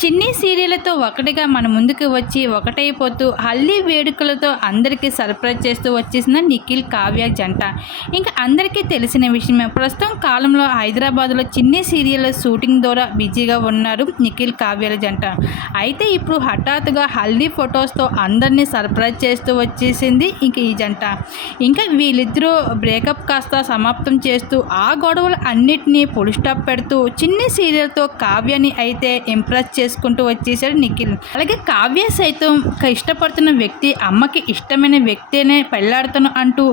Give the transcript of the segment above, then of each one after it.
చిన్ని సీరియళ్ళతో ఒకటిగా మన ముందుకు వచ్చి ఒకటైపోతూ హల్దీ వేడుకలతో అందరికీ సర్ప్రైజ్ చేస్తూ వచ్చేసిన నిఖిల్ కావ్య జంట. ఇంకా అందరికీ తెలిసిన విషయమే. ప్రస్తుతం కాలంలో హైదరాబాద్లో చిన్ని సీరియల్ షూటింగ్ ద్వారా బిజీగా ఉన్నారు నిఖిల్ కావ్యాల జంట. అయితే ఇప్పుడు హఠాత్తుగా హల్దీ ఫొటోస్తో అందరినీ సర్ప్రైజ్ చేస్తూ వచ్చేసింది ఇంక ఈ జంట. ఇంకా వీళ్ళిద్దరూ బ్రేకప్ కాస్త సమాప్తం చేస్తూ ఆ గొడవలు అన్నిటినీ పొడిస్టాప్ పెడుతూ చిన్ని సీరియల్తో కావ్యని అయితే ఇంప్రెస్ చేసుకుంటూ వచ్చేసాడు నిఖిల్. అలాగే కావ్య సైతం ఇష్టపడుతున్న వ్యక్తి అమ్మకి ఇష్టమైన వ్యక్తినే పెళ్ళాడుతాను అంటూ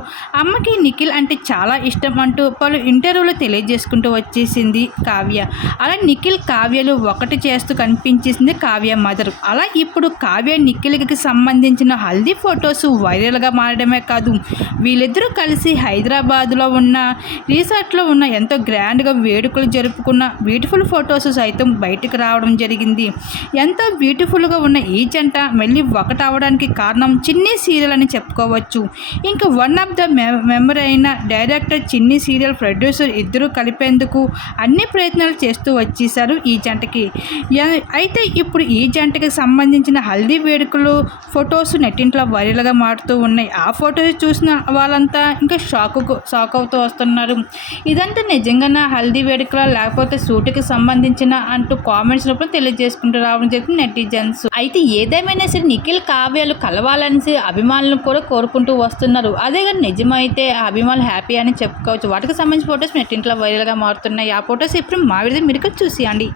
అమ్మకి నిఖిల్ అంటే చాలా ఇష్టం అంటూ పలు ఇంటర్వ్యూలు తెలియజేసుకుంటూ వచ్చేసింది కావ్య. అలా నిఖిల్ కావ్యలు ఒకటి చేస్తూ కనిపించేసింది కావ్య మదర్. అలా ఇప్పుడు కావ్య నిఖిల్కి సంబంధించిన హల్దీ ఫొటోస్ వైరల్గా మారడమే కాదు వీళ్ళిద్దరూ కలిసి హైదరాబాద్లో ఉన్న రిసార్ట్లో ఉన్న ఎంతో గ్రాండ్గా వేడుకలు జరుపుకున్న బ్యూటిఫుల్ ఫొటోస్ సైతం బయటకు రావడం జరిగింది. ఎంతో బ్యూటిఫుల్గా ఉన్న ఈ జంట మళ్ళీ ఒకటి అవడానికి కారణం చిన్ని సీరియల్ అని చెప్పుకోవచ్చు. ఇంకా వన్ ఆఫ్ ద మెంబర్ అయిన డైరెక్టర్ చిన్ని సీరియల్ ప్రొడ్యూసర్ ఇద్దరు కలిపేందుకు అన్ని ప్రయత్నాలు చేస్తూ వచ్చేసారు ఈ జంటకి. అయితే ఇప్పుడు ఈ జంటకి సంబంధించిన హల్దీ వేడుకలు ఫొటోస్ నెట్టింట్లో వైరల్గా మారుతూ ఉన్నాయి. ఆ ఫొటోస్ చూసిన వాళ్ళంతా ఇంకా షాక్ షాక్ అవుతూ వస్తున్నారు. ఇదంతా నిజంగానే హల్దీ వేడుకల? లేకపోతే సూటికి సంబంధించిన? అంటూ కామెంట్స్ రూపంలో చేసుకుంటూ రావడం జరిగింది నెటిజన్స్. అయితే ఏదేమైనా సరే నిఖిల్ కావ్యాలు కలవాలనేసి అభిమానులు కూడా కోరుకుంటూ వస్తున్నారు. అదే కానీ నిజమైతే ఆ అభిమానులు హ్యాపీ అని చెప్పుకోవచ్చు. వాటికి సంబంధించిన ఫొటోస్ నెట్టింట్లో వైరల్గా మారుతున్నాయి. ఆ ఫొటోస్ ఇప్పుడు మా విడిది మీరు చూసియండి.